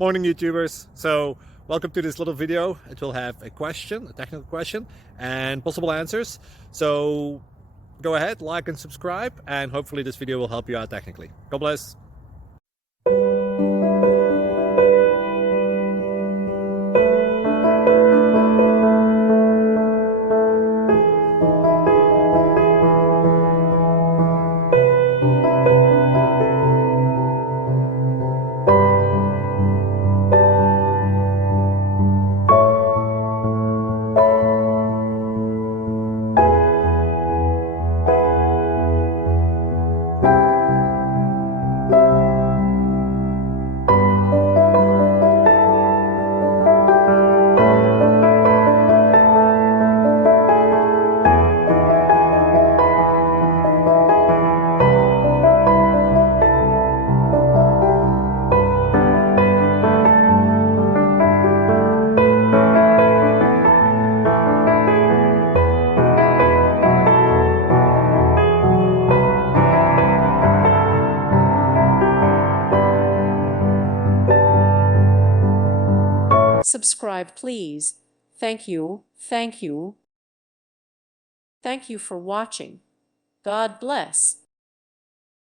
Morning, YouTubers. So welcome to this little video. It will have a question, a technical question, and possible answers. So go ahead, like and subscribe, and hopefully this video will help you out technically. God bless. Subscribe, please. Thank you. Thank you. Thank you for watching. God bless.